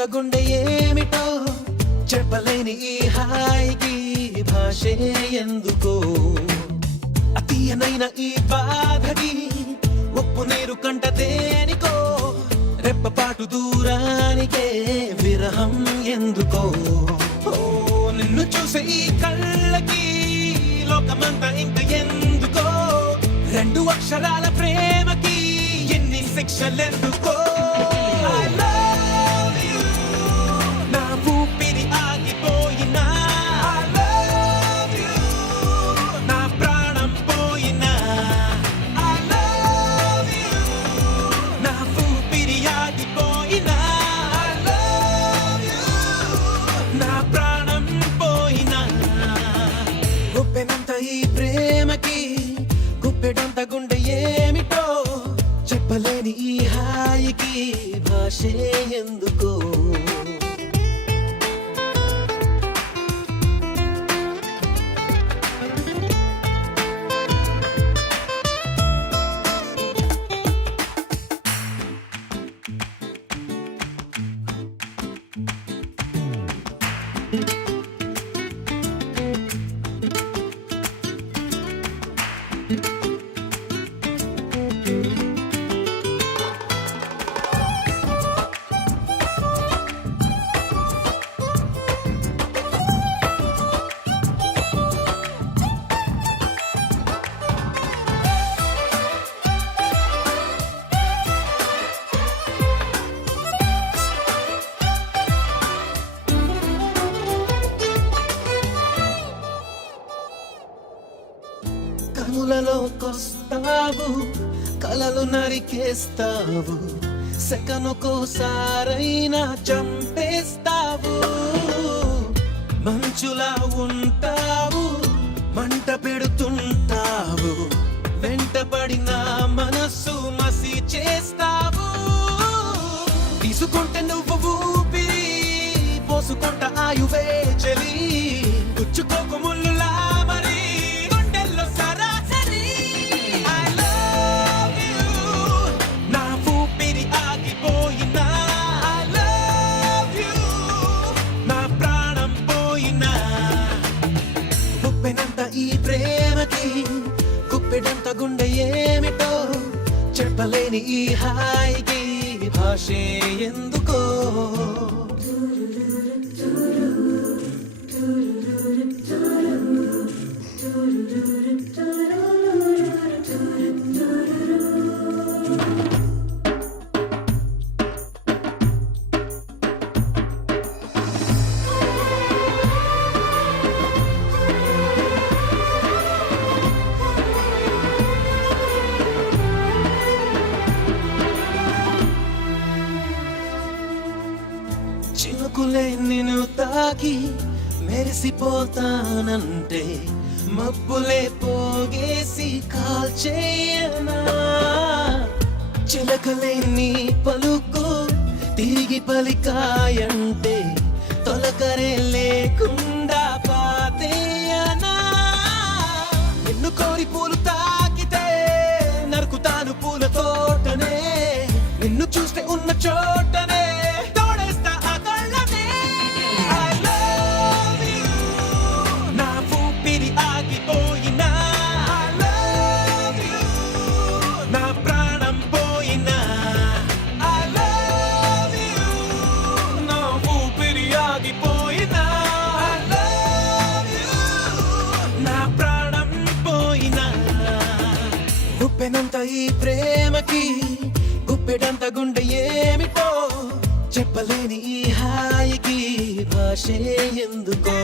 గుప్పెడంత గుండె ఏమిటో చెప్పలేని ఈ హాయికి భాషే ఎందుకో అతీయనైన ఈ బాధకి ఉప్పు నీరు కంట దేనికో రెప్పపాటు దూరానికే విరహం ఎందుకో నిన్ను చూసే ఈ కళ్ళకి లోకమంతా ఇంక ఎందుకో రెండు అక్షరాల ప్రేమకి ఎన్ని శిక్షలెందుకో I love you నా ఊపిరి ఆగిపోయినా I love you నా ప్రాణం పోయినా I love you నా ఊపిరి ఆగిపోయినా I love you నా ప్రాణం పోయినా గుప్పెనంత ఈ ప్రేమకి గుప్పెడంత గుండె ఏమిటో చెప్పలేని ఈ హాయికి భాషే ఎందుకో కనులలోకొస్తావు కలలు నరికేస్తావు సెకనుకోసారైనా చంపేస్తావు మంచులా ఉంటావు మంట పెడుతుంటావు వెంటపడిన మనస్సు మసి చేస్తావు తీసుకుంటే నువ్వు ఊపిరి పోసుకుంట ఆయువే చలి గుచ్చుకోకు ముళ్ళులా మరి గుండెల్లో సరాసరి I love you నా ఊపిరి ఆగిపోయినా I love you నా ప్రాణం పోయినా గుప్పెనంత ఈ ప్రేమకి గుప్పెడంత గుండె ఏమిటో చెప్పలేని ఈ హాయికి భాషే ఎందుకో చినుకులే నిన్ను తాకి మెరిసిపోతానంటే మబ్బులే పోగేసి కాల్చేయనా చిలకలే నీ పలుకు తిరిగి పలికాయంటే తొలకరే లేకుండా పాతేయనా నిన్ను కోరి పూలు తాకితే నరుకుతాను పూల తోటనే నిన్ను చూస్తే ఉన్న చోటనే గుప్పెనంత ఈ ప్రేమకి గుప్పెడంత గుండె ఏమిటో చెప్పలేని ఈ హాయికి భాషే ఎందుకో